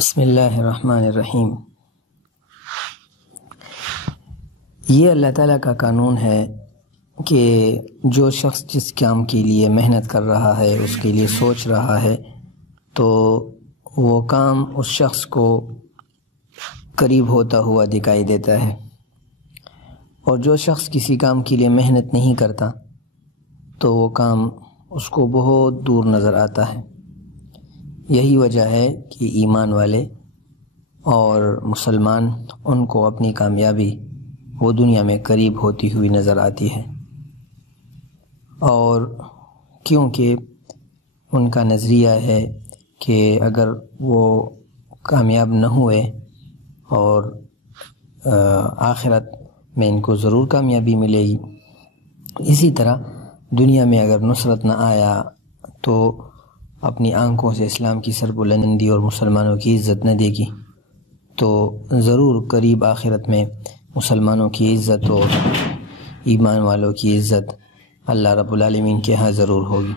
بسم اللہ الرحمن الرحیم۔ یہ اللہ تعالیٰ کا قانون ہے کہ جو شخص جس کام کے لیے محنت کر رہا ہے، اس کے لیے سوچ رہا ہے، تو وہ کام اس شخص کو قریب ہوتا ہوا دکھائی دیتا ہے، اور جو شخص کسی کام کے لیے محنت نہیں کرتا تو وہ کام اس کو بہت دور نظر آتا ہے۔ یہی وجہ ہے کہ ایمان والے اور مسلمان ان کو اپنی کامیابی وہ دنیا میں قریب ہوتی ہوئی نظر آتی ہے، اور کیونکہ ان کا نظریہ ہے کہ اگر وہ کامیاب نہ ہوئے اور آخرت میں ان کو ضرور کامیابی ملے گی، اسی طرح دنیا میں اگر نصرت نہ آیا تو اپنی آنکھوں سے اسلام کی سربلندی اور مسلمانوں کی عزت نہ دے گی، تو ضرور قریب آخرت میں مسلمانوں کی عزت اور ایمان والوں کی عزت اللہ رب العالمین کے ہاں ضرور ہوگی۔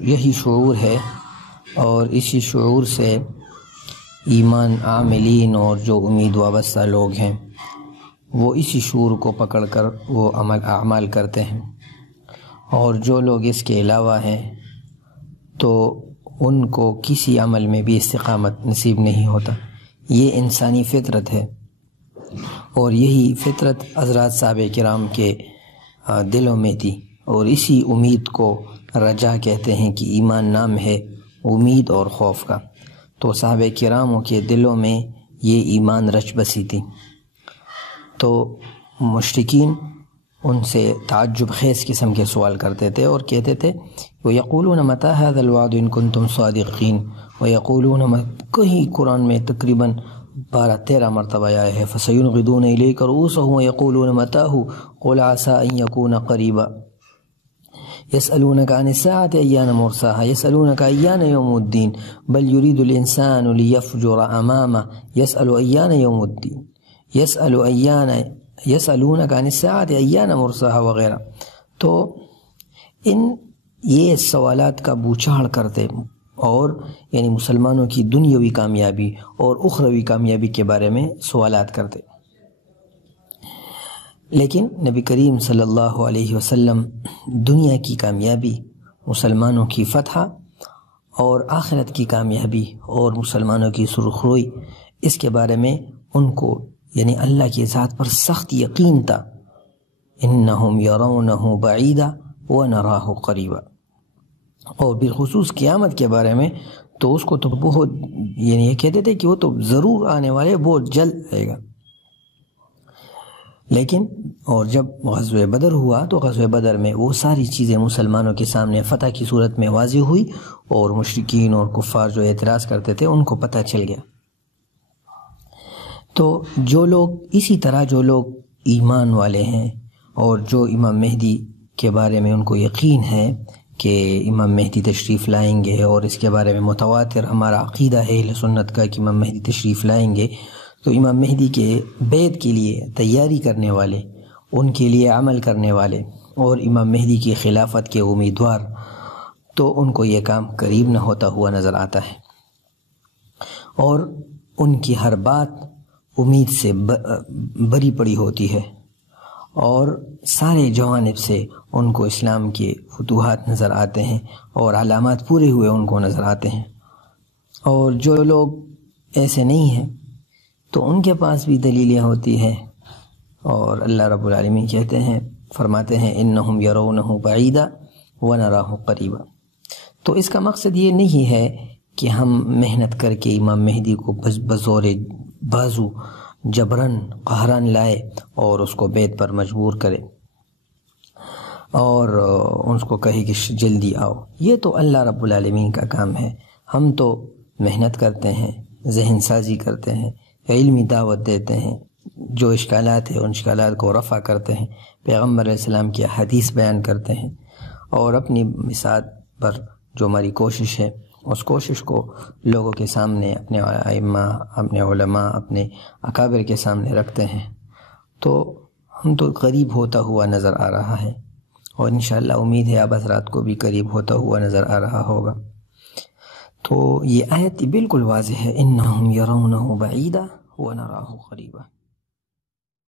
یہی شعور ہے، اور اسی شعور سے ایمان عاملین اور جو امید وابستہ لوگ ہیں وہ اسی شعور کو پکڑ کر وہ اعمال کرتے ہیں، اور جو لوگ اس کے علاوہ ہیں تو ان کو کسی عمل میں بھی استقامت نصیب نہیں ہوتا۔ یہ انسانی فطرت ہے، اور یہی فطرت حضرات صحابہ کرام کے دلوں میں تھی، اور اسی امید کو رجا کہتے ہیں کہ ایمان نام ہے امید اور خوف کا۔ تو صحابہ کراموں کے دلوں میں یہ ایمان رچ بسی تھی، تو مشرکین ان سے تعجب خیز قسم کے سوال کرتے تھے اور کہتے تھے وَيَقُولُونَ مَتَى هَذَا الْوَعْدُ إِن كُنتُمْ صَادِقِينَ، وَيَقُولُونَ کہیں قرآن میں تقریباً 12-13 مرتبہ آیا ہے فَسَيُنْغِضُونَ إِلَيْكَ رُؤُوسَهُمْ وَيَقُولُونَ مَتَىٰ قُلْ عَسَىٰ أَن يَكُونَ قَرِيبًا يَسْأَلُونَكَ عَنِ السَّاعَةِ أَيَّانَ مُرْسَاهَا يَسْأَلُونَكَ أَيَّانَ يَوْمُ الدِّينِ بَلْ يُرِيدُ الْإِنسَانُ لِيَفْجُرَ أَمَامَهُ يَسْأَلُ أَيَّانَ يَوْمُ الدِّينِ يَسْأَلُونَكَ عَنِ السَّاعَةِ أَيَّانَ مُرْسَاهَا وغیرہ۔ تو یہ سوالات کا بوچھاڑ کرتے، اور یعنی مسلمانوں کی دنیاوی کامیابی اور اخروی کامیابی کے بارے میں سوالات کرتے، لیکن نبی کریم صلی اللہ علیہ وسلم دنیا کی کامیابی، مسلمانوں کی فتح اور آخرت کی کامیابی اور مسلمانوں کی سرخروئی، اس کے بارے میں ان کو یعنی اللہ کی ذات پر سخت یقین تھا۔ انہم یرونہ بعیدا ونراہ قریبا، اور بالخصوص قیامت کے بارے میں تو اس کو تو بہت یعنی یہ کہتے تھے کہ وہ تو ضرور آنے والے، بہت جلد آئے گا۔ لیکن اور جب غزوہ بدر ہوا تو غزوہ بدر میں وہ ساری چیزیں مسلمانوں کے سامنے فتح کی صورت میں واضح ہوئی، اور مشرکین اور کفار جو اعتراض کرتے تھے ان کو پتہ چل گیا۔ تو جو لوگ اسی طرح جو لوگ ایمان والے ہیں اور جو امام مہدی کے بارے میں ان کو یقین ہے کہ امام مہدی تشریف لائیں گے، اور اس کے بارے میں متواتر ہمارا عقیدہ ہے اہل سنت کا کہ امام مہدی تشریف لائیں گے، تو امام مہدی کے بیعت کے لیے تیاری کرنے والے، ان کے لیے عمل کرنے والے اور امام مہدی کی خلافت کے امیدوار، تو ان کو یہ کام قریب نہ ہوتا ہوا نظر آتا ہے، اور ان کی ہر بات امید سے بری پڑی ہوتی ہے، اور سارے جوانب سے ان کو اسلام کے فتوحات نظر آتے ہیں اور علامات پورے ہوئے ان کو نظر آتے ہیں۔ اور جو لوگ ایسے نہیں ہیں تو ان کے پاس بھی دلیلیں ہوتی ہیں، اور اللہ رب العالمین کہتے ہیں، فرماتے ہیں انہم یرونہ بعیدا ونراہ قریبا۔ تو اس کا مقصد یہ نہیں ہے کہ ہم محنت کر کے امام مہدی کو بزور بازو جبرن قہرن لائے اور اس کو بیعت پر مجبور کرے اور ان کو کہے کہ جلدی آؤ۔ یہ تو اللہ رب العالمین کا کام ہے، ہم تو محنت کرتے ہیں، ذہن سازی کرتے ہیں، علمی دعوت دیتے ہیں، جو اشکالات ہیں ان اشکالات کو رفع کرتے ہیں، پیغمبر علیہ السلام کی حدیث بیان کرتے ہیں، اور اپنی مثال پر جو ہماری کوشش ہے اس کوشش کو لوگوں کے سامنے، اپنے ائمہ، اپنے علماء، اپنے اکابر کے سامنے رکھتے ہیں، تو ہم تو قریب ہوتا ہوا نظر آ رہا ہے، اور انشاءاللہ امید ہے آپ حضرات کو بھی قریب ہوتا ہوا نظر آ رہا ہوگا۔ تو یہ آیت بالکل واضح ہے، انہم یرونہ بعیدا ونراہ قریبا۔